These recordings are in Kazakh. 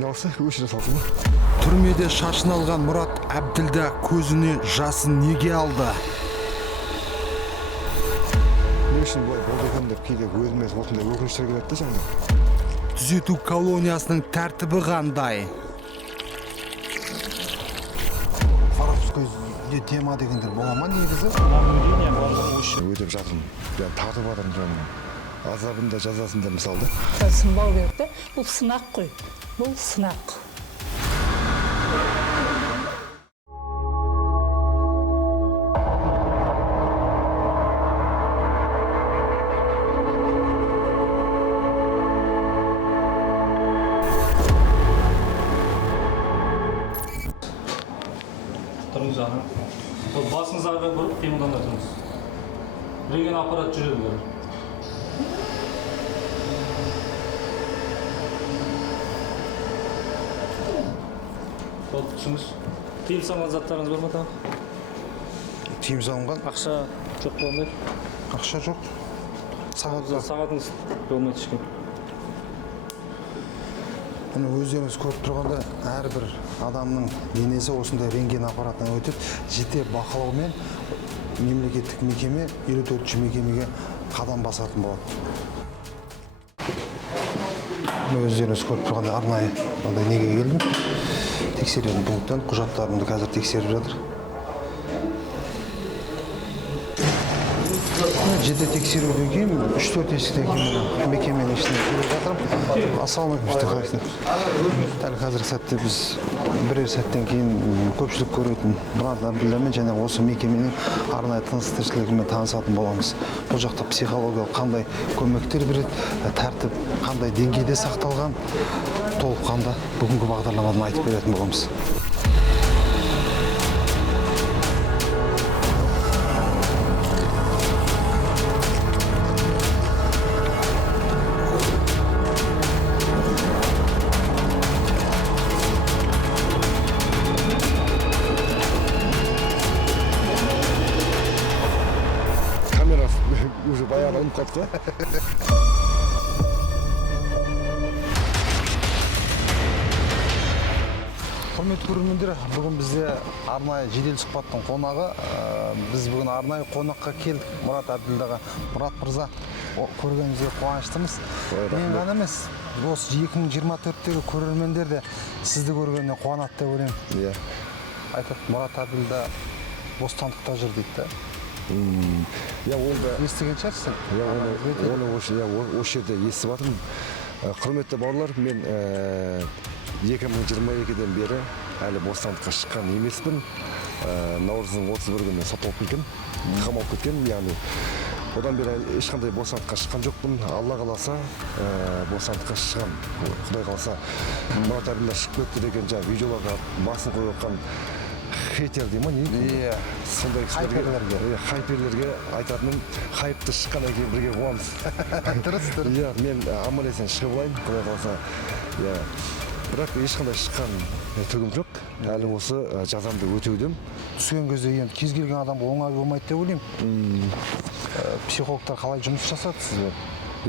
не алса өшіре салсын ба. Түрмеде шашын алған Мұрат Әбділда көзіне жасын неге алды? Не үшін бұлай болды екен деп кейде өзіме осындай өкініштер келеді да жаңағы. Түзету колониясының тәртібі қандай? Фаровское тема дегендер бола ма негізі? Өтеп жатырмын. Я тартып жатырмын жаңағы. Азабында жазасында мысалы. Сынбау керек те. Бұл сынақ қой. Бұл сынақ. Тұрыңыз ана. Ол басыңыз арға бұрып, қимылдана тұрыңыз. Рентген аппарат жүреді. Ол түсіңіз. Тыйым салынған заттарыңыз бар ма тағы? Тыйым салынған? Ақша жоқ болғандай? Ақша жоқ. Сағатыңыз болмайды ешкім. Өздеріңіз көріп тұрғанда әрбір адамның денесі осындай рентген аппаратынан өтіп, жете бақылаумен мемлекеттік мекеме 54-ші мекемеге қадам басатын болады. Өздеріңіз көріп тұрғанда арнайы неге келдім. Тексеретін пункттан құжаттарымды қазір тексеріп жатыр. Жете тексеруден кейін 3-4 есіктен кейін мекеменің ішіне келіп жатырмын. Ассалаумағалейкум. Дәл қазіргі сәтте біз бірер сәттен кейін көпшілік көретін Мұрат Әбділдамен және осы мекеменің арнайы тыныс-тіршілігімен танысатын боламыз. Бұл жақта психологиялық қандай көмектер береді, тәртіп қандай деңгейде сақталған, толыққанды бүгінгі бағдарламадан айтып беретін боламыз. Уже баяғы ұмып қалды ғой. Құрметті көрермендер, бүгін бізде арнайы жедел сұхбаттың қонағы. Біз бүгін арнайы қонаққа келдік Мұрат Әбділдаға. Мұрат мырза, көргенімізге қуаныштымыз. Мен ғана емес, осы 2024-тегі көрермендер де сізді көргеніне қуанады деп ойлаймын. Иә. Айтады, Мұрат Әбділда бостандықта жүр дейді. Я ол да естіген шығарсың? Оны осы жерде естіп жатырмын. Құрметті бауырлар, мен 2022-ден бері әлі бостандыққа шыққан емеспін. Наурыздың 31 күні сотталып кеткен, қамалып кеткен. Яғни одан бері ешқандай бостандыққа шыққан жоқпын. Алла қаласа бостандыққа шығам. Құдай қаласа Мұрат Әбділда шығып кетті деген жаңа видеоларға басын қойып отқан хейтер дей ма, не? Сондай хайперлерге айтатыным, хайпты шыққаннан кейін бірге қуамыз. Дұрыс. Мен аман есен шығып алайын, құдай қаласа. Бірақ ешқандай шыққан түгім жоқ. Әлі осы жазамды өтеудем. Түскен кезде енді кез келген адам оңай болмайды деп ойлаймын. Психологтар қалай жұмыс жасады сізге?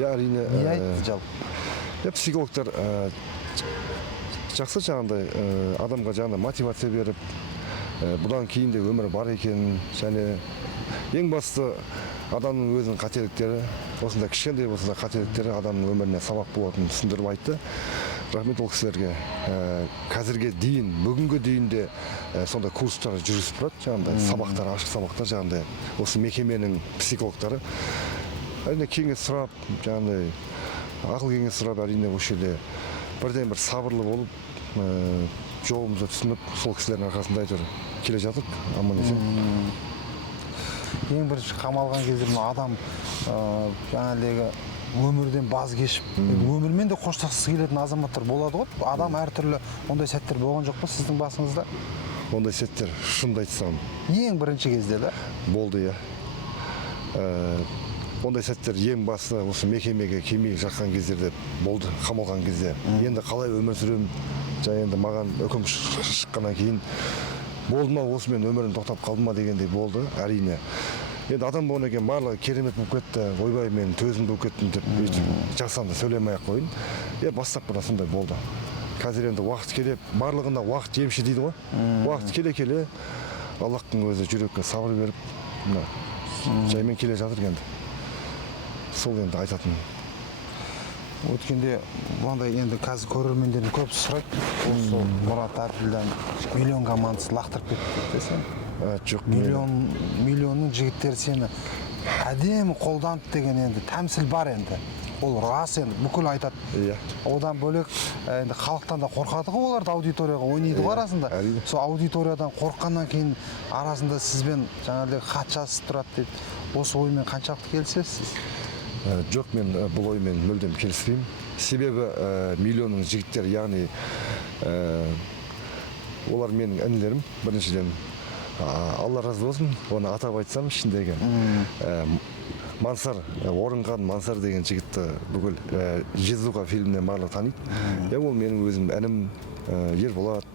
Әрине. Не айтты жалпы? Психологтар жақсы жаңағындай адамға жаңағындай мотивация беріп, бұдан кейін де өмір бар екен, және ең басты адамның өзінің қателіктері, осындай кішкентай болса да қателіктері адамның өміріне сабақ болатынын түсіндіріп айтты. Рахмет ол кісілерге. Қазірге дейін, бүгінгі дейін де сондай курстар жүргізіп тұрады, жаңағындай сабақтар, ашық сабақтар, жаңағындай осы мекеменің психологтары. Әрине кеңес сұрап, жаңағындай ақыл кеңес сұрап, әрине осы жерде бірден бір сабырлы болып, жолымызды түсініп, сол кісілердің арқасында әйтеуір келе жатырық, аман есен. Ең бірінші қамалған кезде адам жаңағыдегі өмірден баз кешіп, өмірмен де қоштасқысы келетін азаматтар болады ғой. Адам әртүрлі ондай сәттер болған жоқ па сіздің басыңызда? Ондай сәттер, шынымды айтсам. Ең бірінші кезде да? Болды, иә. Ондай сәттер ең басты осы мекемеге келмей жатқан кездерде болды, қамалған кезде. Енді қалай өмір сүрем, және енді маған үкім шыққаннан кейін болды ма, осы мен өмірім тоқтап қалды ма дегендей болды, әрине. Енді адам болғаннан кейін барлығы керемет болып кетті, ойбай мен төзімді болып кеттім деп жасанды сөйлемей-ақ қойын. Бастапқыда сондай болды. қазір енді уақыт келе, барлығында уақыт емші дейді ғой. Уақыт келе Аллахтың өзі жүрекке сабыр беріп, мына жаймен келе жатыр енді. Сол енді айтатын. Өткенде мынандай енді қазір көрермендердің көбісі сұрайды, осы Мұрат Әбділданың миллион командасы лақтырып кетті десең. Жоқ, Миллионның жігіттері сені әдемі қолданып деген енді тәмсіл бар енді. Ол рас енді бүкіл айтады. Иә. Одан бөлек енді халықтан да қорқады ғой, олар да аудиторияға ойнайды ғой арасында. Сол аудиториядан қорыққаннан кейін арасында сізбен жаңағыдай хат жазысып тұрады дейді. Осы оймен қаншалықты келісесіз? Жоқ, мен бұл оймен мүлдем келіспеймін. Себебі миллионның жігіттер, яғни олар менің інілерім, біріншіден. Алла разы болсын, оны атап айтсам ішіндегі Мансар, Орынған Мансар деген жігітті бүкіл Жезуға фильмінен барлығы таниды. Ол менің өзім інім, Ерболат,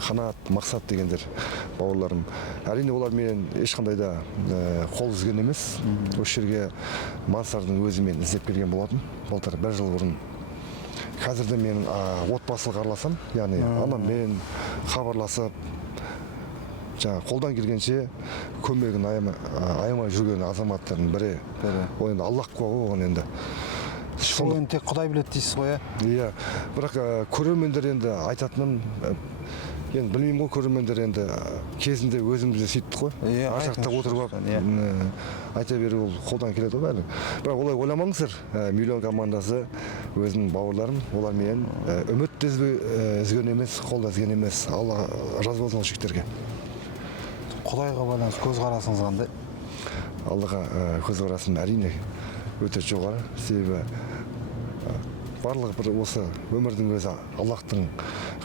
Қанат, Мақсат дегендер бауырларым. Әрине олар менен ешқандай да қол үзген емес. Осы жерге Мансардың өзімен іздеп келген болатын. Былтыр 1 жыл бұрын. Қазірде мен отбасылық араласам, яғни анаммен хабарласып, қолдан келгенше көмегін аямай жүрген азаматтардың бірі. Ол енді Аллах қуа ғой енді. Сол енді тек Құдай біледі дейсіз ғой, иә. Бірақ көрермендер енді айтатынын, енді білмеймін ғой, көрермендер енді кезінде өзімізде сөйттік қой. Ар жақта отырып айта беру ол қолдан келеді ғой бәрі. Бірақ олай ойламаңыздар, миллион командасы өзінің бауырларым, олар менен үміт үзген емес, қол үзген емес. Алла разы болсын ол жігіттерге. Құдайға байланысты көзқарасыңыз қандай? Аллаға көзқарасым әрине өте жоғары. Себебі барлығы бір осы өмірдің өзі Аллахтың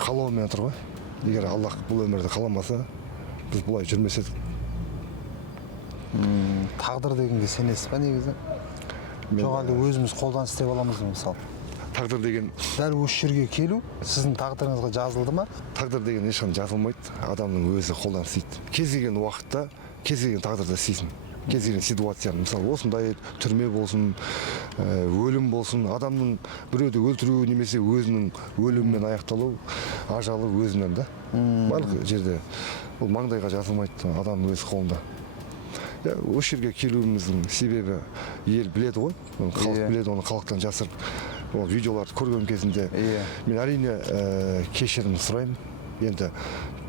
қалауымен тұр ғой. Егер Аллах бұл өмірді қаламаса, біз бұлай жүрмес едік. Тағдыр дегенге сенесіз ба негізі? Жоқ, әлде өзіміз қолдан істеп аламыз мысалы? Тағдыр деген дәл осы жерге келу сіздің тағдырыңызға жазылды ма? Тағдыр деген ешқашан жазылмайды. Адамның өзі қолдан істейді. Кез келген уақытта, кез келген тағдырда істейсің. Кез келген ситуацияны, мысалы осындай түрме болсын, өлім болсын, адамның біреуді өлтіру немесе өзінің өліммен аяқталу, ажалы өзінен да. Барлық жерде бұл маңдайға жазылмайды, адамның өз қолында. Осы жерге келуіміздің себебі ел біледі ғой, халық біледі, оны халықтан жасырып. Ол видеоларды көрген кезінде мен әрине кешірім сұраймын. Енді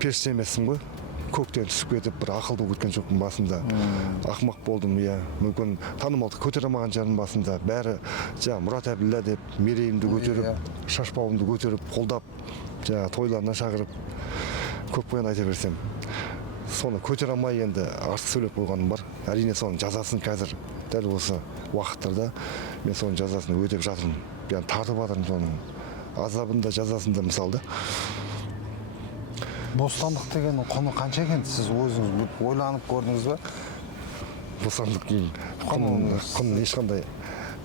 періште емеспін ғой. Көктен түсіп кетіп бір ақыл болып кеткен жоқпын басында. Ақымақ болдым, мүмкін танымалдық көтере алмаған жарым басында. Бәрі Мұрат Әбділда деп мерейімді көтеріп, шашбауымды көтеріп, қолдап, тойларына шақырып, көп қойын айта берсем. Соны көтере алмай енді артық сөйлеп қойғаным бар. Әрине соның жазасын қазір дәл осы уақыттарда мен соның жазасын өтеп жатырмын. Yani тартып жатырмын соның азабында, жазасында мысалда. Бостандық деген құны қанша екен? Сіз өзіңіз ойланып көрдіңіз бе? Бостандықтың құнын ешқандай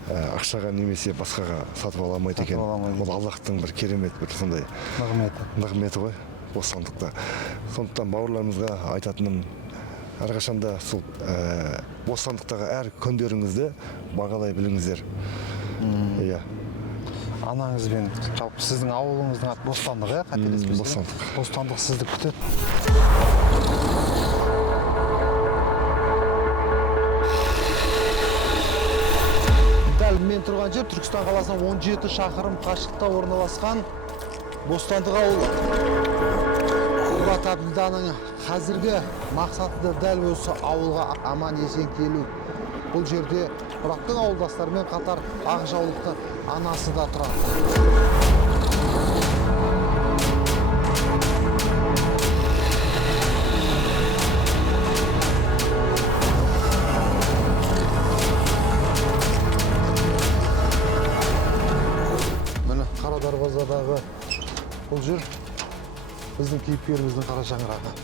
ақшаға немесе басқаға сатып ала алмайды екен. Ол Аллахтың бір керемет бір сондай нығметі ғой бостандықта. Сондықтан бауырларымызға айтатыным, әрқашанда сол бостандықтағы әр күндеріңізді бағалай біліңіздер. Иә. Анаңызбен, жалпы сіздің ауылыңыздың аты Бостандық, қателеспесем? Бостандық. Бостандық сізді күтеді. Дәл мен тұрған жер Түркістан қаласынан 17 шақырым қашықтықта орналасқан Бостандық ауылы. Мұрат Әбділданың қазіргі мақсаты дәл осы ауылға аман есен келу. Бұл жерде Мұраттың ауылдастарымен қатар ақ жаулықты анасы да тұрады. Міне Қара Дарбазадағы бұл жер біздің кейіпкеріміздің қара шаңырағы.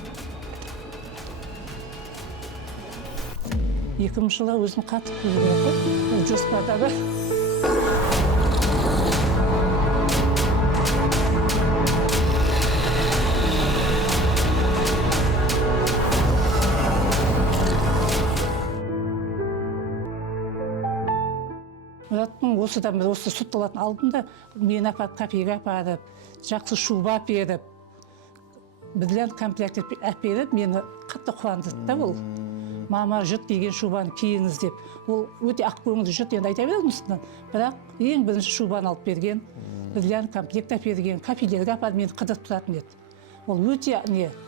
2000 жылға өзім қатып қою керек қой. Ол жоспарда бар. Мұраттың жақын осыдан бір осы сотталатын алдында мені апарып кафеге апарып, жақсы шуба әперіп, бірден комплект әперіп, мені қатты қуандырды да ол. Мама жұт деген шубаны киіңіз деп. Ол өте ақ көңілді жұт енді айта береді осыдан. Бірақ ең бірінші шубаны алып берген, бірден комплект әперген, кафелерге апарып мені қыдырып тұратын еді. Ол өте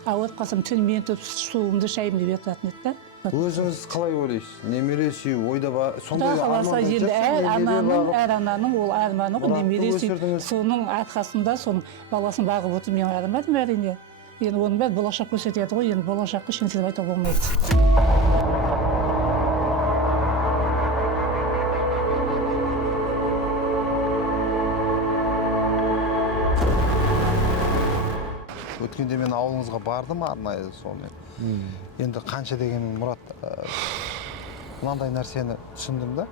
ауырып қалсам түнімен тұрып суымды шайымды беріп тұратын еді да. Өзіңіз қалай ойлайсыз? Немере сүю ойда бар. Құдай қаласа енді әр ананың ол арманы ғой, немере сүю. Соның арқасында соның баласын бағып отыр, мен армадым әрине. Енді оның бәрі болашақ көрсетеді ғой, енді болашаққа шын айтуға болмайды. Өткенде мен ауылыңызға бардым арнайы сонымен. Енді қанша деген Мұрат, мынандай нәрсені түсіндім да.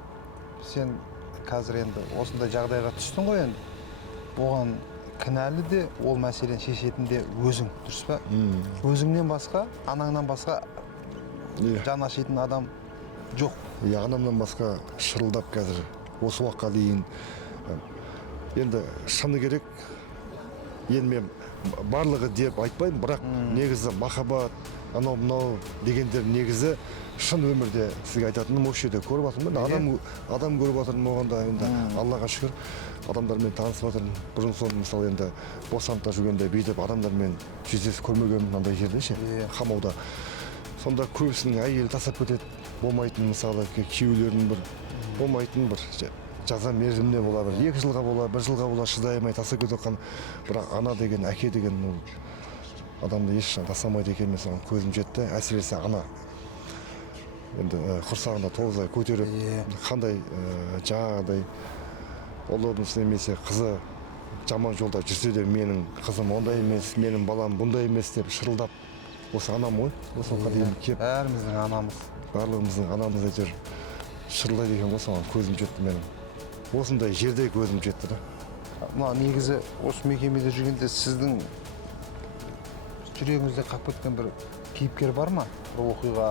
Сен қазір енді осындай жағдайға түстің ғой енді. Оған кінәлі де, ол мәселені шешетін де өзің, дұрыс па? Өзіңнен басқа, анаңнан басқа жан ашитын адам жоқ. Анамнан басқа шырылдап қазір осы уақытқа дейін енді шыны керек. Енді мен барлығы деп айтпаймын, бірақ негізі махаббат, анау-мынау дегендер негізі шын өмірде сізге айтатыным осы жерде көріп жатырмын. Адам көріп жатырмын оғанда, енді Аллаға шүкір адамдармен танысып жатырмын. Бұрын соңды мысалы енді босанта жүргенде бүйтіп адамдармен жүздесіп көрмегенмін мынандай жерде ше, қамауда. Сонда көбісінің әйелі тастап кетеді, болмайтын мысалы күйеулерінің бір болмайтын бір жаза мерзіміне бола, бір 2 жылға бола, 1 жылға бола шыдай алмай тастап кетіп жатқан, бірақ ана деген, әке деген адамды ешқашан тастамайды екен, мен соған көзім жетті. Әсіресе ана енді құрсағында 9 ай көтеріп, қандай жаңағыдай ұлы немесе қызы жаман жолда жүрсе де менің қызым ондай емес, менің балам бұндай емес деп шырылдап, осы анам ғой, осы уақытқа дейін кеп. Бәріміздің анамыз. Барлығымыздың анамыз әйтеуір шырылдайды екен ғой, соған көзім жетті менің. Осындай жерде көзім жетті да. Мына негізі осы мекемеде жүргенде сіздің жүрегіңізде қалып кеткен бір кейіпкер бар ма? Бір оқиға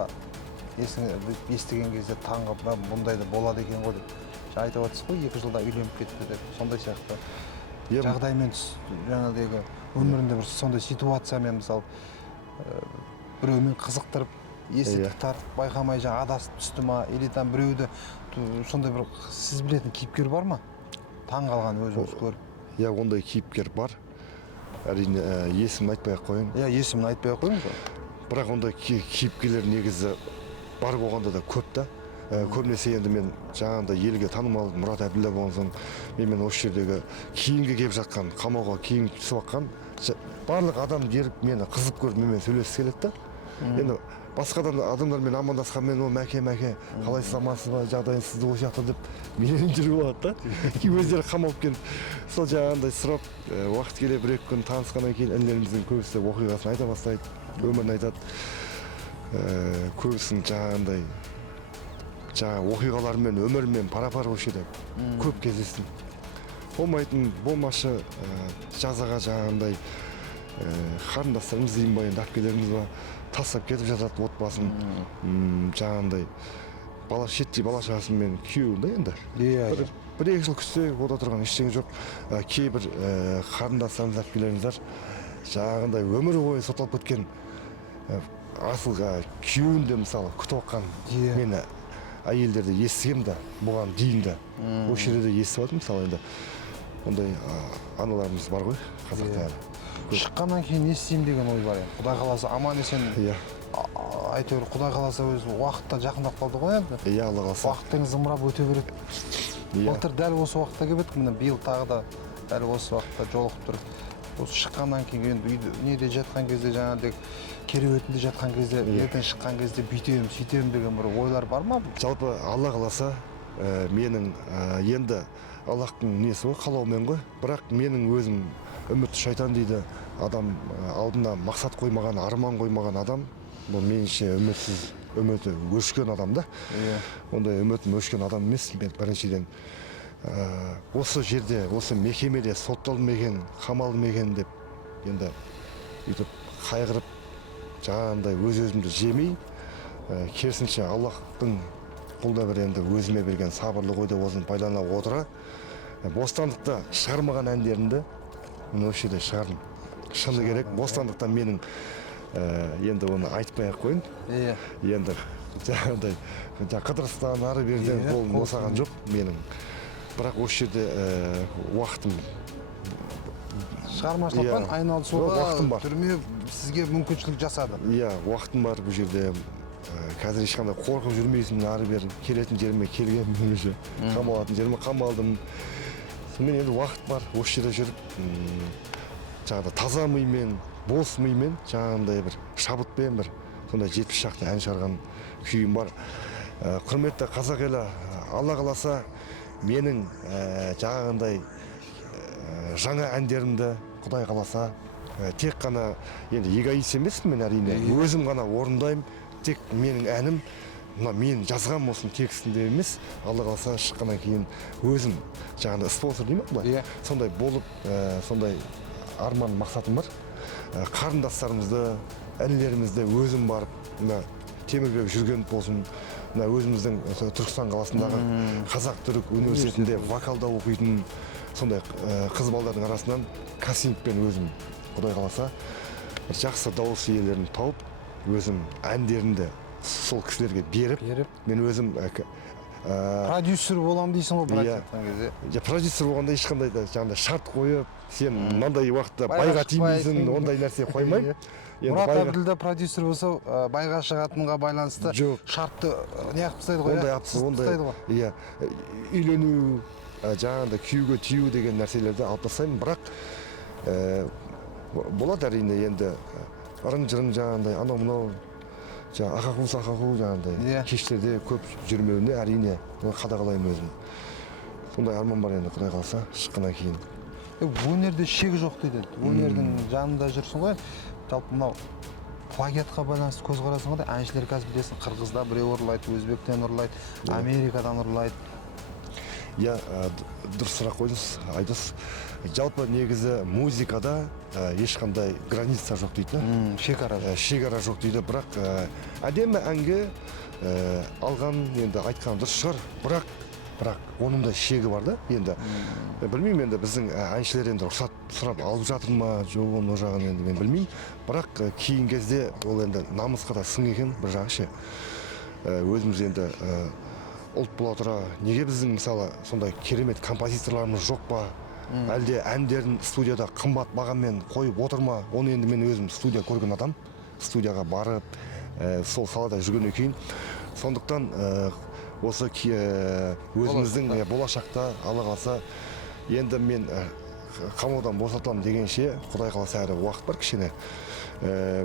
естіген кезде таңғалып, бұндай да болады екен ғой деп. Айтып отырсыз ғой, 2 жылда үйленіп кетті деп, сондай сияқты жағдаймен жаңағыдегі өмірінде бір сондай ситуациямен мысалы біреумен қызықтырып, естідік тартып, байқамай жаңа адасып түсті ма, или там біреуді сондай бір сіз білетін кейіпкер бар ма? Таң қалған өзіңіз көріп. Ондай кейіпкер бар. Әрине, есімін айтпай-ақ қойын. Есімін айтпай-ақ қойын. Бірақ ондай кейіпкерлер негізі бар болғанда да көп та. Көбінесе енді мен жаңағында елге танымал Мұрат Әбділда болған соң, мен осы жердегі кейінгі келіп жатқан, қамауға кейін түсіп жатқан барлық адам деріп мені қызып көріп менімен сөйлескісі келеді да. Енді басқа адамдармен амандасқанмен, о мәке, қалайсыз, амансыз ба, жағдайыңыз сізді осы жақта деп менен жүріп алады да. Өздері қамалып келіп, сол жаңағындай сұрап, уақыт келе 1-2 күн танысқаннан кейін інілеріміздің көбісі оқиғасын айта бастайды, өмірін айтады. Көбісінің жаңағындай оқиғаларымен, өмірмен пара-пар осы жерде көп кездестім. Болмайтын, болмашы жазаға жаңағындай қарындастарымыз дейін ба, енді әпкелеріміз ба, тастап кетіп жатады отбасын, жаңағындай шеттей бала-шағасымен күйеуінде енді. 1-2 жыл күтсе, ода тұрған ештеңе жоқ. Кейбір қарындастарымыз, әпкелеріміздер жаңағындай өмір бойы сотталып кеткен асыл күйеуінде мысалы күтіп отқан мені әйелдерді естігем да, бұған дейін де. Осы жерде естіп жатырмын мысалы енді. Ондай аналарымыз бар ғой, қазақта әлі. Шыққаннан кейін не істеймін деген ой бар. Құдай қаласа аман есен. Әйтеуір Құдай қаласа өзі уақытта жақындап қалды ғой енді. Алла қаласа. Уақыттың зымырап өте береді. Былтыр дәл осы уақытта келіп едік, міне биыл тағы да дәл осы уақытта жолығып тұрып. Осы шыққаннан кейін енді неде жатқан кезде жаңағыдай кереуетінде жатқан кезде, ертең шыққан кезде бүйтемін, сөйтемін деген бір ойлар бар ма? Жалпы Алла қаласа менің енді Аллахтың несі ғой, қалауымен ғой. Бірақ менің өзім үмітті шайтан дейді. Адам алдына мақсат қоймаған, арман қоймаған адам, бұл меніңше үміті өшкен адам да. Ондай үмітім өшкен адам емес, мен біріншіден осы жерде, осы мекемеде сотталдым екен, қамалдым екен деп енді үйтіп қайғырып жаңағындай өз-өзімді жемей, керісінше Аллахтың бұл да бір енді өзіме берген сабырлы ғой деп осыны пайдалана отыра бостандықта шығармаған әндерімді мен осы жерде шығардым. Шыны керек, бостандықтан менің енді оны айтпай ақ қойын. Енді жаңағыдай Қыдырыстан ары берден қолым босаған жоқ менің. Бірақ осы жерде уақытым шығармашылықпен айналысуға уақытым бар. түрме сізге мүмкіншілік жасады. Иә, уақытым бар бұл жерде. Қазір ешқандай қорқып жүрмейсің, ары бері келетін жеріме келгенмін уже. Қамалатын жеріме қамалдым. Сонымен енді уақыт бар, осы жерде жүріп, жаңағыдай таза мимен, бос мимен, жаңағындай бір шабытпен бір сондай 70 шақты ән шығарған күйім бар. Құрметті қазақ елі, Алла қаласа менің жаңағындай жаңа әндерімді Құдай қаласа тек қана енді эгоист емеспін мен әрине, өзім ғана орындаймын. Тек менің әнім, мен жазған болсын текстінде емес, Алла қаласа шыққаннан кейін өзім жаңағыдай спонсор деймін былай. Сондай болып, сондай арман мақсатым бар. Қарындастарымызды, інілерімізді өзім барып, темірбек жүрген болсын, өзіміздің Түркістан қаласындағы Қазақ-түрік университетінде вокалда оқитын сондай қыз балдардың арасынан кастингпен өзім Құдай қаласа жақсы дауыс иелерін тауып, өзім әндерімді сол кісілерге беріп, мен өзім продюсер боламын дейсің ғой былай айтқан кезде. Продюсер болғанда ешқандай да жаңағыдай шарт қойып, сен мынандай уақытта байға тимейсің, ондай нәрсе қоймаймын. Мұрат Әбділда продюсер болса, байға шығатынға байланысты шартты неғып тастайды ғой? Ондай тастайды ғой. Иә, үйлену, жаңағыдай күйеуге тию деген нәрселерді алып тастаймын, бірақ болады әрине енді ырың-жырың жаңағыдай анау-мынау ақақу-сақақу жаңағыдай кештерде көп жүрмеуіне әрине қадағалаймын өзім. Сондай арман бар енді Құдай қаласа шыққаннан кейін. Өнерде шегі жоқ дейді. Өнердің жанында жүрсің ғой. Жалпы мынау плагиатқа байланысты көзқарасың ғой. Әншілер қазір білесің, қырғызда біреу ұрлайды, өзбектен ұрлайды, Америкадан ұрлайды. Иә, дұрыс сұрақ қойдыңыз, Айдос. Жалпы негізі музыкада ешқандай граница жоқ дейді. Шекара жоқ дейді, бірақ әдемі әнге алған, енді айтқан дұрыс шығар, бірақ оның да шегі бар да, енді. Білмеймін енді біздің әншілер енді рұқсат сұрап алып жатыр ма, жоқ оның жағын енді мен білмеймін. Бірақ кейін кезде ол енді намысқа да сын екен бір жағы ше. Өзіміз енді ұлт бола тұра, неге біздің мысалы сондай керемет композиторларымыз жоқ па? Әлде әндерін студияда қымбат бағамен қойып отыр ма? Оны енді мен өзім студия көрген адам, студияға барып, сол салада жүргеннен кейін. Сондықтан осы өзіміздің болашақта Алла қаласа енді мен қамаудан босатыламын дегенше, Құдай қаласа әрі уақыт бар кішкене.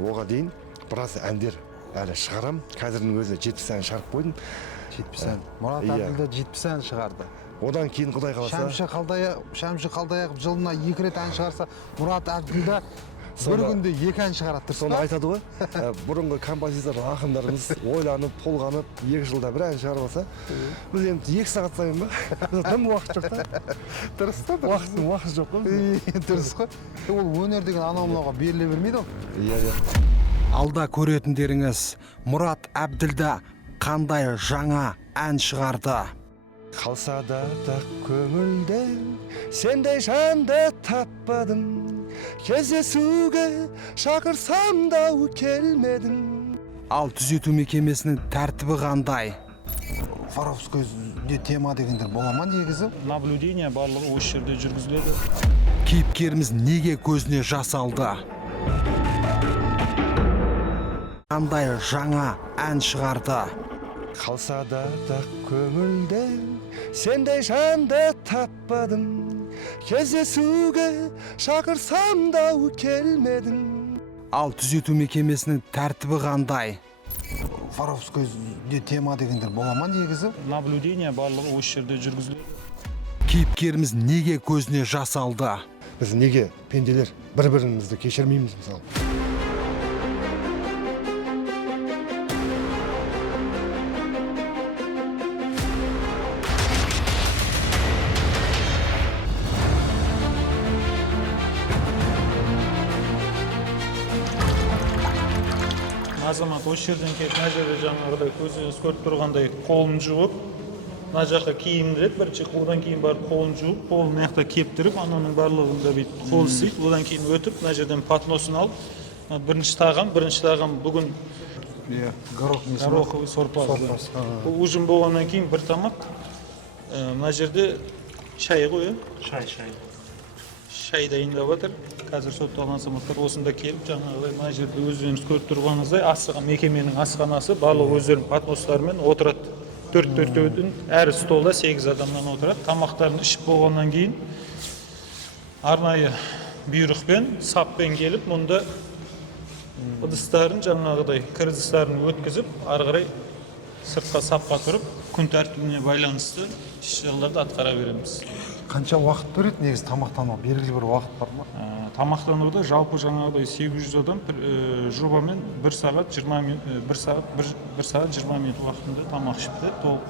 Оға дейін біраз әндер әлі шығарам. Қазірдің өзі 70 ән шығарып қойдым. 70 ән. Мұрат Әбділда 70 ән шығарды. Одан кейін Құдай қаласа Шәмші Қалдаяқов жылына 2 рет ән шығарса, Мұрат Әбділда бір күнде 2 ән шығарады. Соны айтады ғой. Бұрынғы композитор ақындарымыз ойланып, толғанып, 2 жылда бір ән шығарып алса, біз енді 2 сағат сайын ба? Тым уақыт жоқ та. Дұрыс та? Уақыт жоқ қой. Дұрыс қой. Ол өнер деген анау-мынауға беріле бермейді ғой. Иә. Алда көретіндеріңіз Мұрат Әбділда қандай жаңа ән шығарды? Қалса да көңілден сендей жанды таппадым, кездесуге шақырсам да келмедің. Ал түзету мекемесінің тәртібі қандай? Воровскойде тема дегендер бола ма негізі? Наблюдение барлығы осы жерде жүргізіледі. Кейіпкеріміз неге көзіне жас алды? Қандай жаңа ән шығарды? Қалса да көңілден сендей жанды таппадым, кездесуге шақырсам да келмедің. Ал түзету мекемесінің тәртібі қандай? Воровскойде тема дегендер бола ма негізі? Наблюдение барлығы осы жерде жүргізіледі. Кейіпкеріміз неге көзіне жас алды? Біз неге пенделер бір-бірімізді кешірмейміз мысалы? азамат осы жерден келіп мына жерде жаңағыдай көзіңіз көріп тұрғандай қолын жуып, мына жаққа киіндіреді бірінші, одан кейін барып қолын жуып, қолын мына жақта кептіріп, ананың барлығында бүйтіп қол істейді, одан кейін өтіп, мына жерден патносын алып, бірінші тағам бүгін гороховый сорпа. Бұл ужин болғаннан кейін бір тамақ, мына жерде шай ғой, шай дайындап жатыр. Қазір сотталған азаматтар осында келіп, жаңағыдай мына жерде өздеріңіз көріп тұрғаныңыздай мекеменің асханасы, барлық өздерінің патностарымен отырады. 4-4-дің әр столда 8 адамнан отырады. Тамақтарын ішіп болғаннан кейін арнайы бұйрықпен, саппен келіп, мұнда ыдыстарын жаңағыдай кір ыдыстарын өткізіп, ары қарай сыртқа сапқа тұрып, күн тәртібіне байланысты іс-шараларды атқара береміз. Қанша уақыт береді негізі тамақтануға? Белгілі бір уақыт бар ма? Тамақтануда жалпы жаңағыдай 800 адам жобамен 1 сағат 20 минут уақытында тамақ ішіпті, толық.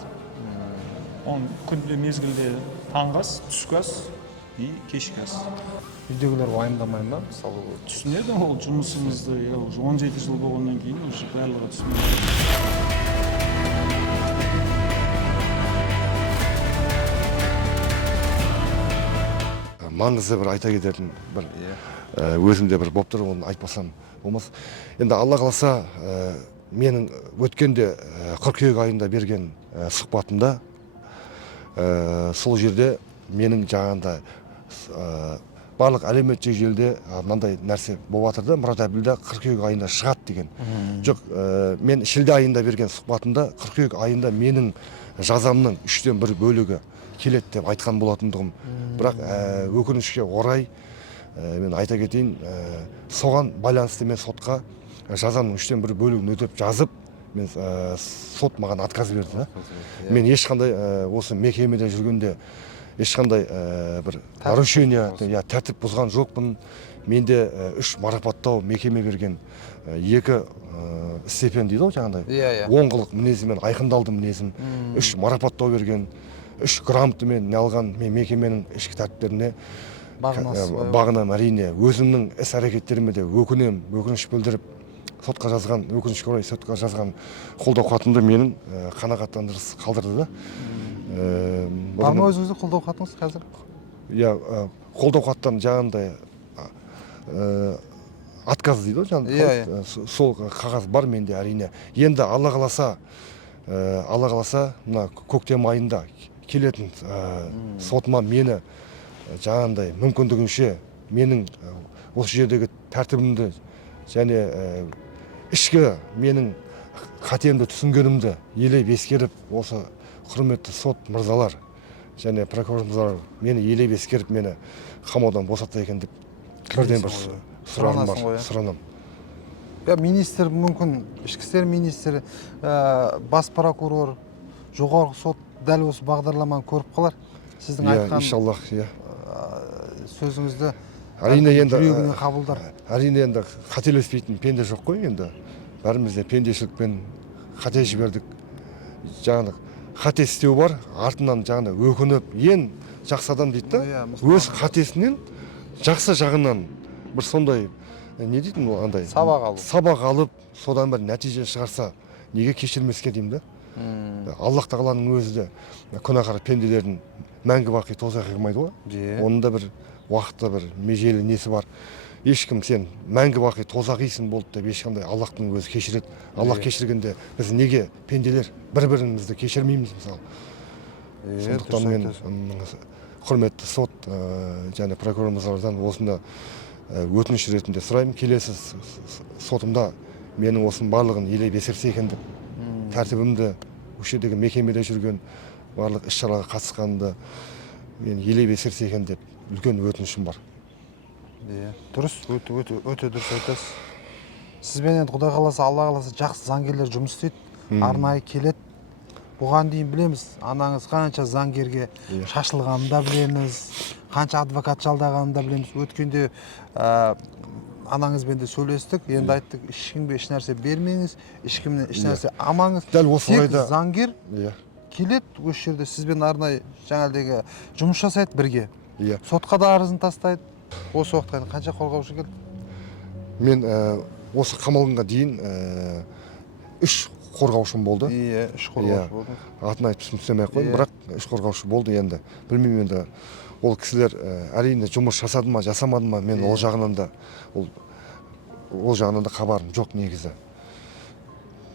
Он күнде мезгілде таңғы ас, түскі ас и кешкі ас. Үйдегілер уайымдамай ма? Мысалы, Түсінеді, ол жұмысымызды 17 жыл болғаннан кейін уже барлығы түсінеді. Маңызды бір айта кететін бір өзімде бір болып тұр, оны айтпасам болмас. Енді Алла қаласа, менің өткенде қыркүйек айында берген сұхбатымда сол жерде менің жаңағында барлық әлеуметтік желіде мынандай нәрсе болып жатыр да, Мұрат Әбділда қыркүйек айында шығады деген. Жоқ, мен шілде айында берген сұхбатымда қыркүйек айында менің жазамның 3-тен 1 бөлігі келеді деп айтқан болатындығым. Бірақ өкінішке орай мен айта кетейін, соған байланысты мен сотқа жазамның 3-тен 1 бөлігін өтеп жазып, мен сот маған отказ берді. Мен ешқандай осы мекемеде жүргенде ешқандай бір нарушение, тәртіп бұзған жоқпын. Менде 3 марапаттау мекеме берген, 2 стипендия дейді ғой жаңағыдай. 10 қылық мінезімен айқындалды мінезім, 3 марапаттау берген, 3 грамотымен не алған мен мекеменің ішкі тәртіптеріне бағынам. Әрине өзімнің іс-әрекеттеріме де өкініш білдіріп, сотқа жазған, өкінішке орай сотқа жазған қолдау хатымды менің қанағаттандырғысыз қалдырды да. Бар ма өзіңізде қолдау хатыңыз қазір? Қолдау хаттан жаңағындай отказ дейді ғой жаңағындай. Сол қағаз бар менде әрине. Енді Алла қаласа, мына көктем айында келетін сотыма мені жаңағындай мүмкіндігінше менің осы жердегі тәртібімді және ішкі менің қатемді түсінгенімді елеп ескеріп, осы құрметті сот мырзалар және прокурор мырзалар мені елеп ескеріп, мені қамаудан босатса екен деп бірден бір сұрағым бар, сұранам. Министр мүмкін, ішкі істер министрі, бас прокурор, жоғарғы сот дәл осы бағдарламаны көріп қалар. Сіздің айтқан сөзіңізді жүрегіне қабылдар. Әрине енді қателеспейтін пенде жоқ қой енді. Бәрімізде пендешілікпен қате жібердік. Жаңағы қате істеу бар, артынан жаңағы өкініп, ең жақсы адам дейді да, өз қатесінен жақсы жағынан бір сондай не дейтін ол андай сабақ алып, содан бір нәтиже шығарса, неге кешірмеске деймін да. Аллах тағаланың өзі де күнәһар пенделердің мәңгі бақи тозақ қылмайды ғой. Оның да бір уақытта бір межелі несі бар. Ешкім сен мәңгі бақи тозақ йсің болды деп ешқандай Аллахтың өзі кешіреді. Аллах кешіргенде біз неге пенделер бір-бірімізді кешірмейміз мысалы. Сондықтан мен құрметті сот және прокурорымыздардан осында өтініш ретінде сұраймын, келесі сотымда менің осының барлығын елеп ескерсе екен деп, тәртібімді, осы жердегі мекемеде жүрген барлық іс-шараға қатысқанды мен елеп ескерсе екен деп үлкен өтінішім бар. Дұрыс, өте дұрыс айтасыз. Сізбен енді Құдай қаласа, Алла қаласа жақсы заңгерлер жұмыс істейді, арнайы келеді. Бұған дейін білеміз, анаңыз қанша заңгерге шашылғанын да білеміз, қанша адвокат жалдағанын да білеміз. Өткенде анаңызбен де сөйлестік, енді айттық, ешкімге еш нәрсе бермеңіз, ешкімнен еш нәрсе амаңыз. Дәл осы орайда заңгер келеді, осы жерде сізбен арнайы жаңағыдегі жұмыс жасайды бірге. Сотқа да арызын тастайды. Осы уақытқа қанша қорғаушы келді? Мен осы қамалғанға дейін 3 қорғаушым болды. Иә, 3 қорғаушы болды. Атын айтып түсінсем ақ қойын, бірақ 3 қорғаушы болды енді. Білмеймін енді ол кісілер әрине жұмыс жасады ма, жасамады ма, мен ол жағынан да хабарым жоқ негізі.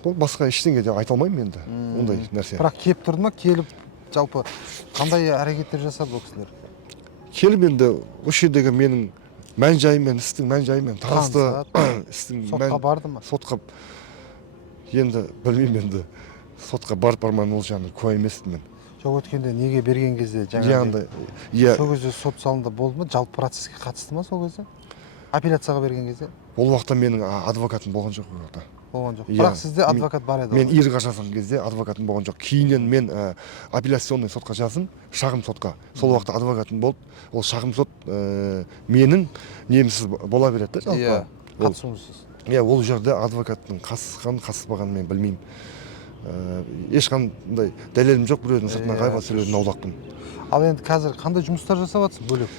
Ол басқа ештеңе де айта алмаймын енді, ондай нәрсе. Бірақ келіп тұрды ма, келіп жалпы қандай әрекеттер жасады бұл кісілер? Келіп енді осы жердегі менің мән жайымен, істің мән жайымен танысты. Сотқа барды ма? Сотқа енді білмеймін енді. Сотқа барып бармаймын ол жағынан куә емеспін мен. Жоқ, өткенде неге берген кезде жаңағыдай. Сол кезде сот залында болды ма? Жалпы процеске қатысты ма сол кезде? Апелляцияға берген кезде? Ол уақытта менің адвокатым болған жоқ ол уақытта. Болған жоқ. Бірақ сізде адвокат бар еді. Мен ирға жазған кезде адвокатым болған жоқ. Кейіннен мен апелляционный сотқа жаздым, шағым сотқа. Сол уақытта адвокатым болды. Ол шағым сот менің немсіз бола береді да жалпы. Қатысуыңызсыз. Иә, ол жерде адвокаттың қатысқан, қатыспағанын мен білмеймін. Ешқандай дәлелім жоқ, біреудің сыртынан қайға сөйлеуден аулақпын. Ал енді қазір қандай жұмыстар жасап жатсың бөлек?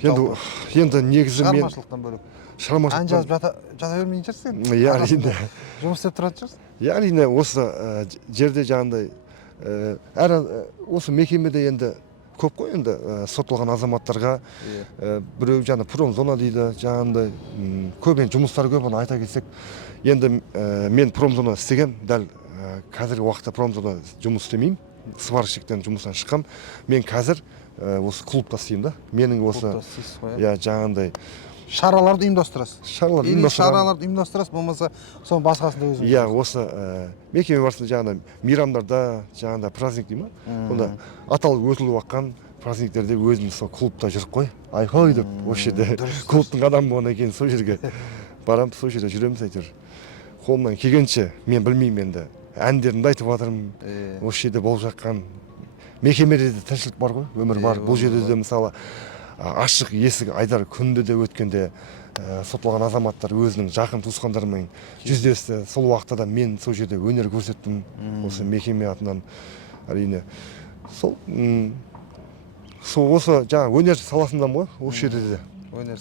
Енді негізі мен шығармашылықтан бөлек. Ән жазып жата бермейтін шығарсың? Иә, әрине. Жұмыс істеп тұратын шығарсың? Иә, әрине осы жерде жаңағыдай осы мекемеде енді көп қой енді сотталған азаматтарға біреу жаңа промзона дейді, жаңағыдай көп енді жұмыстар көп, оны айта кетсек. Енді мен промзона істегем, дәл қазіргі уақытта промзона жұмыс істемеймін, сварщиктен жұмыстан шыққам. Мен қазір осы клубта істеймін да. Менің осы жаңағыдай шараларды ұйымдастырасыз. Шараларды ұйымдастырасыз, болмаса соның басқасында өзіңіз. Иә, осы мекеме барысында жаңағыдай мейрамдарда, жаңағыдай праздник дей ма? Онда аталып өтіліп жатқан праздниктерде өзіміз сол клубта жүріп қой. Айхой деп, осы жерде клубтың адамы болғаннан кейін сол жерге барамыз, сол жерде жүреміз әйтеуір. Қолымнан келгенше мен білмеймін енді. Әндерімді айтып жатырмын. Осы жерде болып жатқан мекемеде де тіршілік бар ғой, өмір бар. Бұл жерде де мысалы ашық есік айдар күнде де өткенде сотталған азаматтар өзінің жақын туысқандарымен жүздесті. Сол уақытта да мен сол жерде өнер көрсеттім. Осы мекеме атынан әрине. Осы жаңа өнер саласындамын ғой, осы жерде де.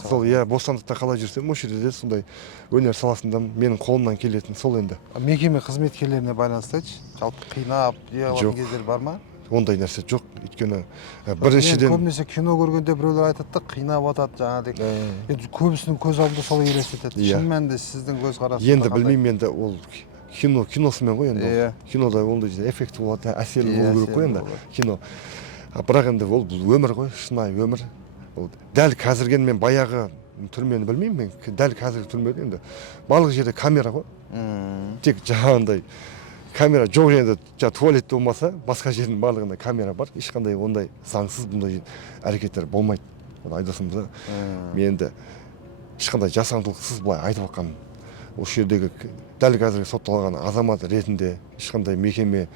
Сол бостандықта қалай жүрсем, осы жерде де сондай өнер саласындамын. Менің қолымнан келетін сол енді. Мекеме қызметкерлеріне байланысты айтшы. Жалпы қинап, деғалатын кездер бар ма? Ондай нәрсе жоқ. Өйткені біріншіден көбінесе кино көргенде біреулер айтады да қинап атады жаңағыдай. Енді көбісінің көз алдында солай елестетеді. Шын мәнінде сіздің көзқарасыңыз енді білмеймін, енді ол киносымен ғой енді. Кинода ондай эффекті болады, әсерлі болу керек қой енді кино. Бірақ енді ол өмір ғой, шынайы өмір. Дәл қазірген мен баяғы түрмені білмеймін, мен дәл қазіргі түрмеде енді барлық жерде камера ғой. Тек жаңағындай камера жоқ жерде, туалетте болмаса, басқа жердің барлығында камера бар. Ешқандай ондай заңсыз бұндай әрекеттер болмайды. Айдосымызда мен енді ешқандай жасандылықсыз былай айтып жатқаным. Осы жердегі дәл қазіргі сотталған азамат ретінде ешқандай мекеме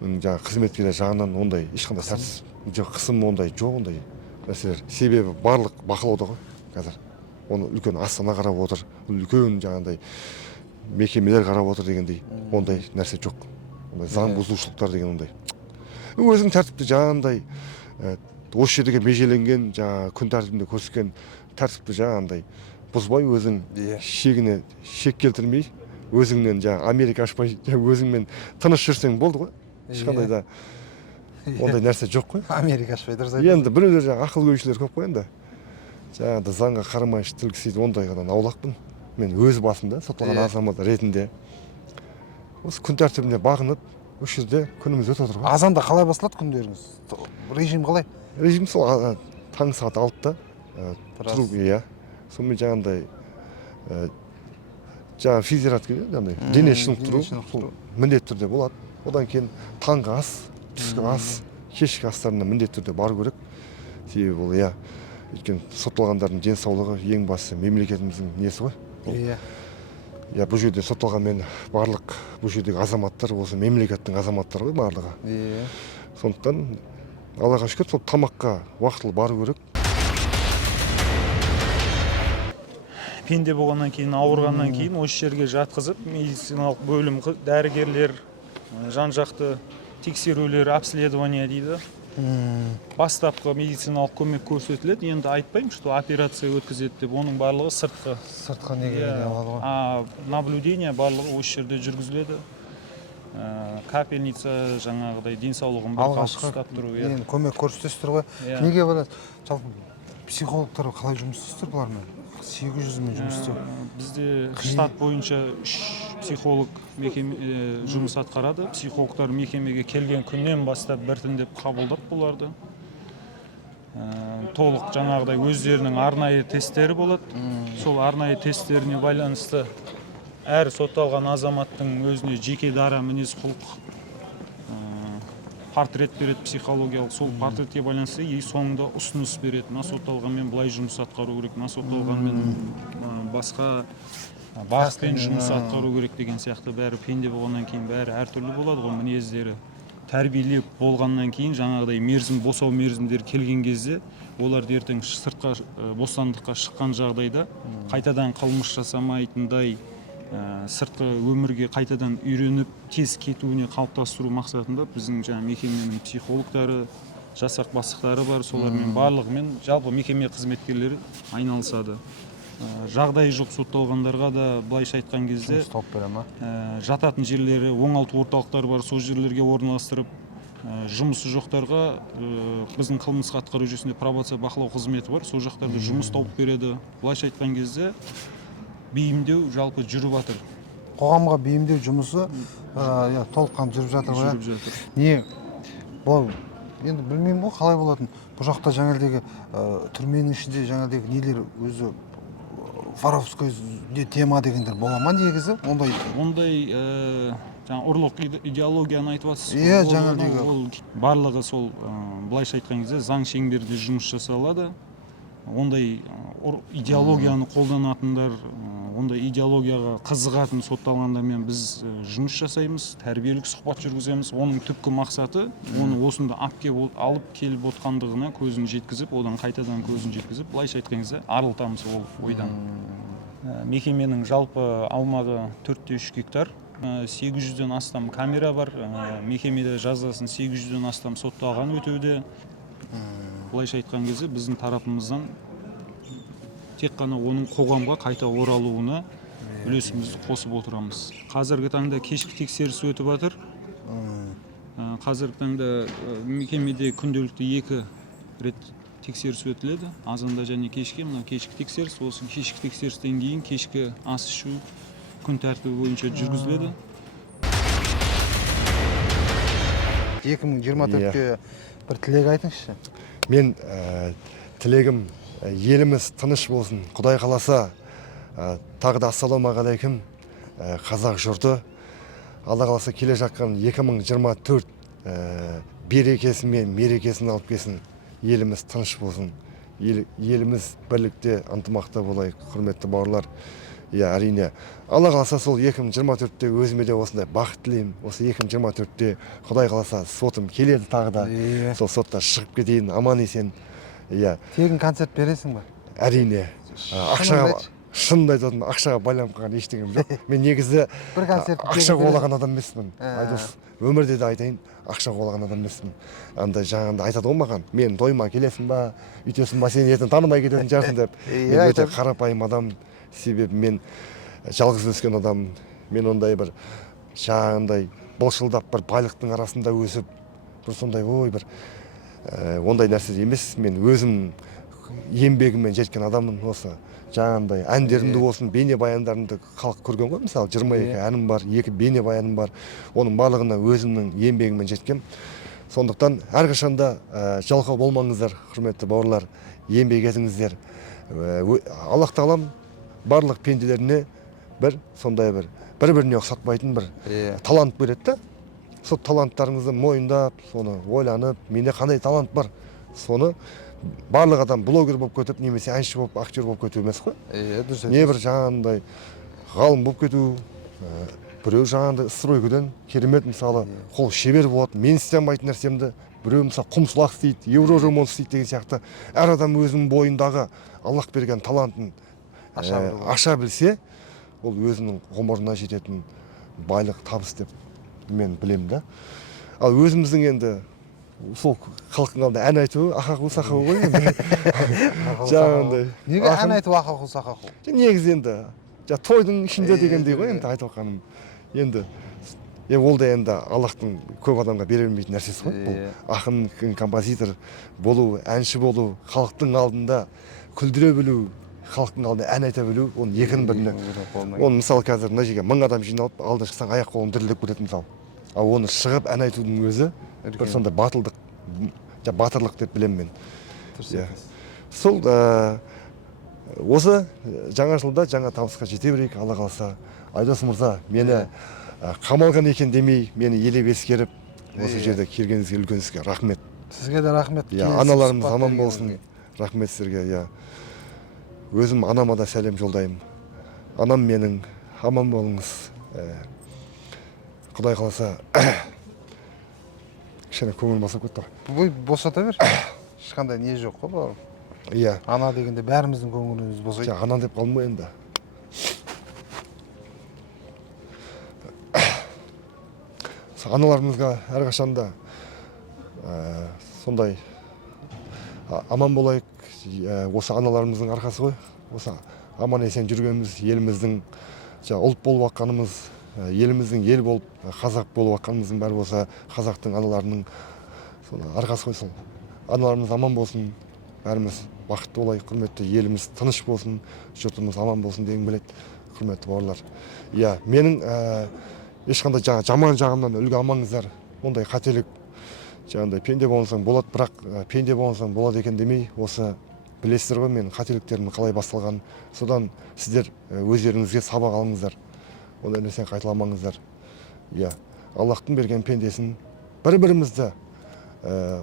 қызметкерлер жағынан ондай ешқандай тәртіп жоқ, қысым ондай жоқ, ондай нәрселер. Себебі барлық бақылауда ғой қазір. Оны үлкен Астана қарап отыр, үлкен жаңағындай мекемелер қарап отыр дегендей, ондай нәрсе жоқ. Заң бұзушылықтар деген ондай. Өзің тәртіпті жаңағындай осы жердегі межеленген күн тәртібінде көрсеткен тәртіпті жаңағындай бұзбай, өзің шегіне шек келтірмей, өзіңнен Америка ашпай, өзіңмен тыныш жүрсең болды ғой. Ешқандай да ондай нәрсе жоқ қой. Америка ашпай дұрыс айтасыз. Енді біреулер ақыл көйшілер көп қой енді. Жаңағыда заңға қарамай тілгісейді, ондайғадан аулақпын. Мен өз басымда сотталған азамат ретінде осы күн тәртібіне бағынып, осы жерде күніміз өтіп отыр ғой. Азанда қалай басталады күндеріңіз? Режим қалай? Режим сол таң сағат 6-та тұру, сонымен жаңағындай физиорат дейді, дене шынықтыру міндетті түрде болады. Одан кейін таңғы ас, түскі ас, кешкі астарына міндетті түрде бару керек. Себебі ол өйткені сотталғандардың денсаулығы ең басты мемлекетіміздің несі ғой. Бұл жерде сотталған мен барлық бұл жердегі азаматтар осы мемлекеттің азаматтары ғой барлығы. Сондықтан Аллаға шүкір сол тамаққа уақытылы бару керек. Пенде болғаннан кейін, ауырғаннан кейін осы жерге жатқызып, медициналық бөлім, дәрігерлер, жан-жақты тексерулер, обследование дейді. бастапқы медициналық көмек көрсетіледі. Енді айтпаймын, что операция өткізеді деп, оның барлығы сыртқы. Сыртқа неге алады ғой? Наблюдение барлығы осы жерде жүргізіледі. Капельница жаңағыдай денсаулығын бір қалыпты ұстап тұру. Енді көмек көрсетесіздер ғой. Неге болады? Жалпы психологтар қалай жұмыс істейсіздер бұлармен? 800 мен жұмыс істеу. Бізде штат бойынша 3 психолог жұмыс атқарады. Психологтар мекемеге келген күннен бастап біртіндеп қабылдап бұларды. Толық жаңағыдай өздерінің арнайы тесттері болады. Сол арнайы тесттеріне байланысты әр сотталған азаматтың өзіне жеке дара мінез құлық портрет береді психологиялық. Сол портретке байланысты соңында ұсыныс береді. Мына сотталғанмен былай жұмыс атқару керек, мына сотталғанмен басқа бағытпен жұмыс атқару керек деген сияқты. Бәрі пенде болғаннан кейін бәрі әртүрлі болады ғой мінездері. Тәрбиелеп болғаннан кейін жаңағыдай мерзім, босау мерзімдері келген кезде олар ертең сыртқа бостандыққа шыққан жағдайда қайтадан қылмыс жасамайтындай сыртқы өмірге қайтадан үйреніп тез кетуіне қалыптастыру мақсатында біздің жаңа мекеменің психологтары, жасақ бастықтары бар, солармен барлығымен жалпы мекеме қызметкерлері айналысады. Жағдайы жоқ сотталғандарға да былайша айтқан кезде жататын жерлері, оңалту орталықтары бар, сол жерлерге орналастырып, жұмысы жоқтарға біздің қылмыстық атқару жүйесінде пробация бақылау қызметі бар, сол жақтарда жұмыс тауып береді. Былайша айтқан кезде бейімдеу жалпы жүріп жатыр. Қоғамға бейімдеу жұмысы толыққан жүріп жатыр ғой. Жүріп жатыр. Не? Бұл енді білмеймін ғой қалай болатын. Бұл жақта жаңағыдегі түрменің ішінде жаңағыдегі нелер өзі воровской тема дегендер бола ма негізі? Ондай жаңа ұрлық идеологияны айтып жатсыз. Иә, жаңағыдегі барлығы сол былайша айтқан кезде заң шеңберінде жұмыс жасалады. Ондай идеологияны қолданатындар, ондай идеологияға қызығатын сотталғандармен біз жұмыс жасаймыз, тәрбиелік сұхбат жүргіземіз. Оның түпкі мақсаты оны осында алып келіп отқандығына көзін жеткізіп, одан қайтадан көзін жеткізіп, былайша айтқан кезде арылтамыз ол ойдан. Мекеменің жалпы аумағы 4-3 гектар, 800-ден астам камера бар. Мекемеде жазасын 800-ден астам сотталған өтеуде. Былайша айтқан кезде біздің тарапымыздан тек қана оның қоғамға қайта оралуына үлесімізді қосып отырамыз. Қазіргі таңда кешкі тексеріс өтіп жатыр. Қазіргі таңда мекемеде күнделікті 2 рет тексеріс өтіледі. Азанда және кешке. Мына кешкі тексеріс, осы кешкі тексерістен кейін кешкі ас ішу күн тәртібі бойынша жүргізіледі. 2024-ке бір тілек айтыңызшы. Мен тілегім еліміз тыныш болсын. Құдай қаласа, тағы да ассалаумағалейкум қазақ жұрты. Алла қаласа келе жатқан 2024 берекесі мен мерекесін алып келсін. Еліміз тыныш болсын. Еліміз бірлікте, ынтымақта болайық, құрметті бауырлар. Әрине, Алла қаласа сол 2024-те өзіме де осындай бақыт тілеймін. Осы 2024-те Құдай қаласа сотым келеді тағы да. Сол сотта шығып кетейін, аман есен. Тегін концерт бересің ба? Әрине. Шынымды айтатын, ақшаға байланып қалған ештеңем жоқ. Мен негізі ақша қуалаған адам емеспін. Айдос, өмірде де айтайын, ақша қуалаған адам емеспін. Андай жаңағында айтады ғой маған, мен тойыма келесің ба, үйтесің ба, сен ертең танымай кететін жарсың деп. Мен өте қарапайым адам. Себебі мен жалғыз өскен адам, мен ондай бір жаңағындай былшылдап бір байлықтың арасында өсіп, бір сондай бір ондай нәрсе емес. Мен өзім еңбегіммен жеткен адаммын. Осы жаңағындай әндерімді болсын, бейне баяндарымды халық көрген ғой. Мысалы 22 әнім бар, 2 бейне баяным бар. Оның барлығына өзімнің еңбегіммен жеткем. Сондықтан әрқашанда жалқау болмаңыздар, құрметті бауырлар, еңбек етіңіздер. Аллах тағалам барлық пенделеріне бір сондай бір-біріне ұқсатпайтын бір талант береді. Сол таланттарыңызды мойындап, соны ойланып, менде қандай талант бар, соны барлық адам блогер болып кетіп, немесе әнші болып, актер болып кету емес қой. Не бір жаңағындай ғалым болып кету, біреу жаңағындай стройкіден керемет мысалы қол шебер болады, мен істей алмайтын нәрсемді біреу мысалы құмсылақ істейді, евроремонт істейді деген сияқты. Әр адам өзінің бойындағы Аллах берген талантын аша білсе, ол өзінің ғұмырына жететін байлық, табыс деп мен білемін да. Ал өзіміздің енді сол халықтың алдында ән айту ақақу сақау ғой енді. Жаңағындай. Неге ән айтып ақақу сақақу? Негізі енді тойдың ішінде дегендей ғой енді айтып отқаным. Енді ол да енді Аллахтың көп адамға бере бермейтін нәрсесі ғой. Бұл ақын, композитор болу, әнші болу, халықтың алдында күлдіре білу, халықтың алдында ән айта білу, оның екінің біріне. Оны мысалы қазір мына жерге 1000 адам жиналып, алдына шықсаң аяқ қолың дірілдеп кетеді мысалы. Ал оны шығып ән айтудың өзі бір сондай батылдық, батырлық деп білемін мен. Сол осы жаңа жылда жаңа табысқа жете берейік, Алла қаласа. Айдос мырза, мені қамалған екен демей, мені елеп ескеріп, осы жерде келгеніңізге үлкен сізге рахмет. Сізге де рахмет. Аналарымыз аман болсын. Рахмет сізге. Өзім анама да сәлем жолдаймын. Анам менің, аман болыңыз. Құдай қаласа, кішкене көңіл басып кетті. Бұл босата бер. Ешқандай не жоқ қой бауырым. Иә. Ана дегенде бәріміздің көңіліміз босайды. Ана деп қалдым ғой енді. Аналарымызға әрқашанда сондай аман болайық. Осы аналарымыздың арқасы ғой. Осы аман есен жүргеніміз, еліміздің ұлт болып аққанымыз, еліміздің ел болып, қазақ болып аққанымыздың бәрі болса, қазақтың аналарының арқасы ғой сол. Аналарымыз аман болсын, бәріміз бақытты болайық, құрметті еліміз тыныш болсын, жұртымыз аман болсын деген білет, құрметті бауырлар. Иә, менің ешқандай жаман жағымнан үлгі алмаңыздар. Ондай қателік, жаңағыдай пенде болсаң болады, бірақ пенде болсаң болады екен демей, осы білесіздер ғой менің қателіктерім қалай басталған. Содан сіздер өздеріңізге сабақ алыңыздар. Ондай нәрсені қайталамаңыздар. Иә, Аллахтың берген пендесін бір-бірімізді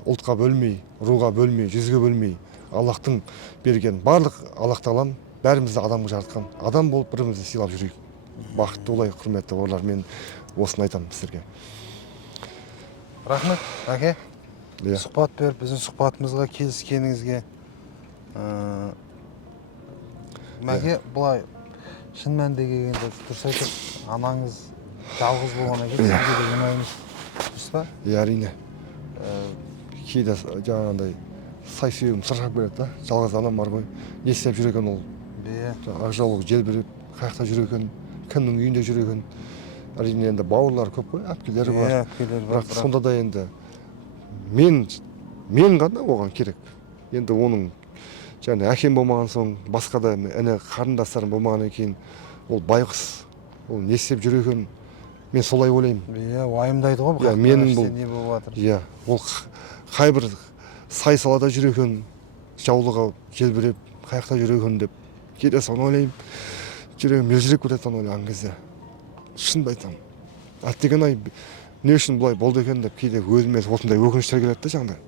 ұлтқа бөлмей, руға бөлмей, жүзге бөлмей, Аллахтың берген барлық Аллах тағалам бәрімізді адамға жаратқан. Адам болып бірімізді сыйлап жүрейік. Бақытты болайық, құрметті бауырлар. Мен осыны айтамын сіздерге. Рахмет, әке. Сұхбат беріп, біздің сұхбатымызға келіскеніңізге. Мәке, бұлай шын мәнінде келгенде дұрыс айтып, анаңыз жалғыз болғаннан кейін сізге де жинаймыз. Дұрыс па? Иә, әрине. Кейде жаңағындай сай сүйегім сырғап береді да. Жалғыз анам бар ғой. Не істеп жүр екен ол? Ақжаулық желбіреп, қаяқта жүр екен, кімнің үйінде жүр екен. Әрине енді бауырлар көп қой, әпкелері бар. Бірақ сонда да енді мен ғана оған керек. Енді оның және әкем болмаған соң, басқа да іні қарындастарым болмағаннан кейін ол байғұс, ол не істеп жүр екен, мен солай ойлаймын. Иә, уайымдайды ғой, қай менің бұл не болып жатыр. Иә, ол қай бір сай салада жүр екен, жаулығы желбіреп, қаяқта жүр екен деп кейде соны ойлаймын. Жүрегім елжіреп кетеді соны ойлаған кезде. Шынымды айтамын. Әттеген-ай, не үшін бұлай болды екен деп кейде өзіме осындай өкініштер келеді да жаңағыдай.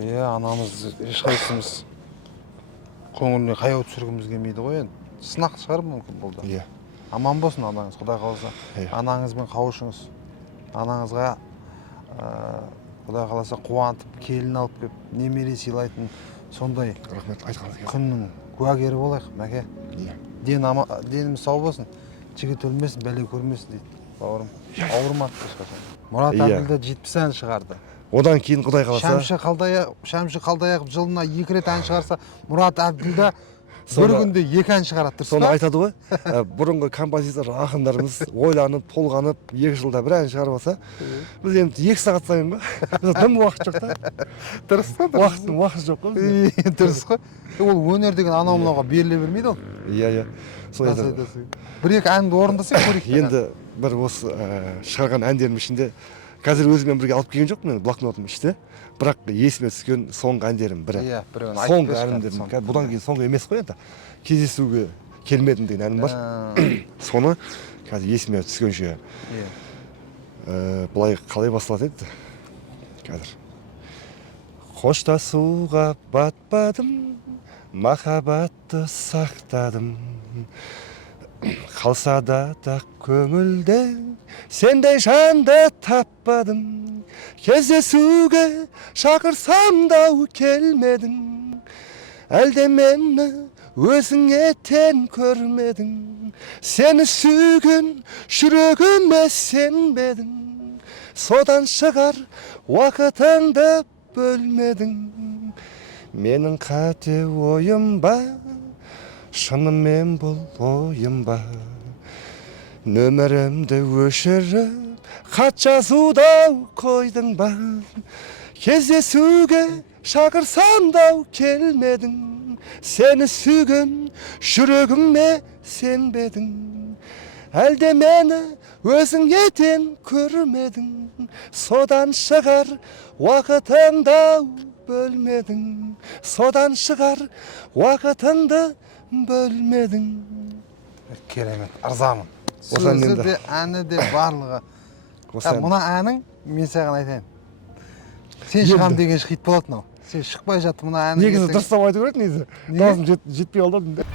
Иә, анамыз ешқайсымыз көңіліне қаяу түсіргіміз келмейді ғой енді. Сынақ шығар мүмкін болды. Иә. Аман болсын анаңыз, Құдай қаласа. Анаңызбен қауышыңыз. Анаңызға Құдай қаласа қуантып, келін алып кеп, немере сыйлайтын сондай рахмет айтқаныңызға. Күннің куәгері болайық, мәке. Деніміз сау болсын. Жігіт өлмесін, бәле көрмесін дейді. Бауырым, ауырмады ешқашан. Мұрат Әбділда 70 ән шығарды. Одан кейін Құдай қаласа. Шәмші Қалдаяқов жылына 2 рет ән шығарса, Мұрат Әбділда бір күнде 2 ән шығарады. Соны айтады ғой. Бұрынғы композитор ақындарымыз ойланып, толғанып, 2 жылда бір ән шығарып алса, біз енді 2 сағат сайын ба? Тым уақыт жоқ та. Дұрыс па? Уақыт жоқ қой. Дұрыс қой. Ол өнер деген анау-мынауға беріле бермейді ол. Иә. Солай да. 1-2 әнді орындасақ көрейік. Енді бір осы шығарған әндерім ішінде қазір өзіммен бірге алып келген жоқпын енді блокнотым іште. Бірақ есіме түскен соңғы әндерім бірі. Иә, біреуін айтып соңғы әндерім. Бұдан кейін соңғы емес қой енді. Кездесуге келмедім деген әнім бар. Соны қазір есіме түскенше. Бұлай қалай басталады еді? Қазір. Қоштасуға батпадым, махаббатты сақтадым. Қалса да көңілде сендей жанды таппадым. Кездесуге шақырсам да келмедің. Әлде мені өзіңе тең көрмедің. Сені сүйген жүрегіме сенбедің. Содан шығар уақытыңды бөлмедің. Менің қате ойым ба, шынымен бұл ойым ба? Нөмірімді өшіріп, хат жазудау қойдың ба? Кездесуге шақырсамдау келмедің. Сені сүйген жүрегіме сенбедің. Әлде мені өзің етін көрмедің. Содан шығар уақытыңды бөлмедің. Содан шығар уақытыңды бөлмедің. Керемет, ырзамын. Осыдан Сөзі енді. де, әні де барлығы. Мына әнің мен саған айтайын. Сен шығам деген хит болады мынау. Сен шықпай жатты мына әнің. Негізі дұрыстап айту керек негізі. Дауысым жетпей қалды.